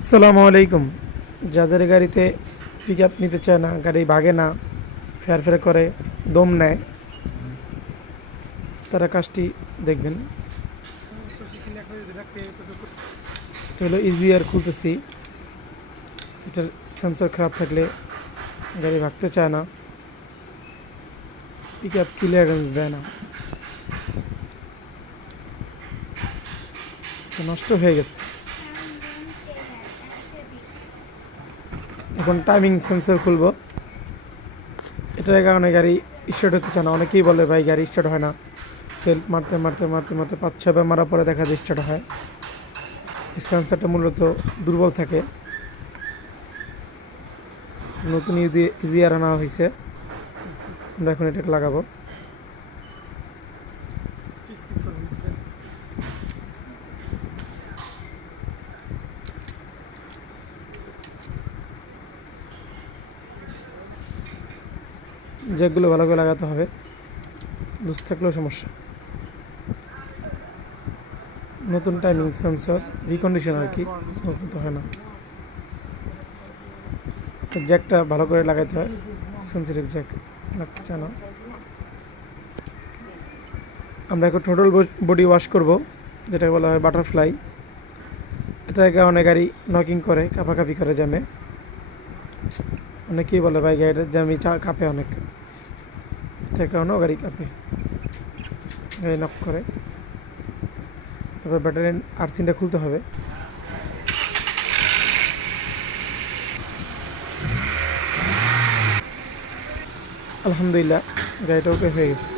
আসসালামু আলাইকুম। যাদের গাড়িতে পিক আপ নিতে চায় না, গাড়ি ভাগে না, ফের করে, দম নেয়, তারা কাজটি দেখবেন। এটা হলো ইজিয়ার খুলতেছি। এটার সেন্সর খারাপ থাকলে গাড়ি ভাগতে চায় না, পিক আপ ক্লিয়ারেন্স দেয় না, তো নষ্ট হয়ে গেছে। এখন টাইমিং সেন্সর খুলবো। এটার কারণে গাড়ি স্টার্ট হতে চায় না। অনেকেই বলে ভাই গাড়ি স্টার্ট হয় না, সেলফ মারতে মারতে মারতে মারতে 5-6 বার মারার পরে দেখা যায় স্টার্ট হয়। এই সেন্সরটা মূলত দুর্বল থাকে। নতুন ইজিআর আনা হয়েছে, আমরা এখন এটাকে লাগাবো। জ্যাকগুলো ভালো করে লাগাতে হবে, লুজ থাকলেও সমস্যা। নতুন টাইমিং সেন্সর রিকন্ডিশন আর কি, নতুন তো হয় না। জ্যাকটা ভালো করে লাগাইতে হয়, সেন্সিটিভ জ্যাক লাগতে চায় না। আমরা এখন টোটাল বডি ওয়াশ করব, যেটা বলা হয় বাটারফ্লাই। এটার কারণে গাড়ি নকিং করে, কাঁপাকাঁপি করে জ্যামে। অনেকেই বলে ভাই গাড়িটার জ্যামে কাঁপে অনেক, এটার কারণেও গাড়ি কাঁপে, গাড়ি নক করে। এবার ব্যাটারি আর্থিংটা খুলতে হবে। আলহামদুলিল্লাহ, গাড়িটা ওকে হয়ে গেছে।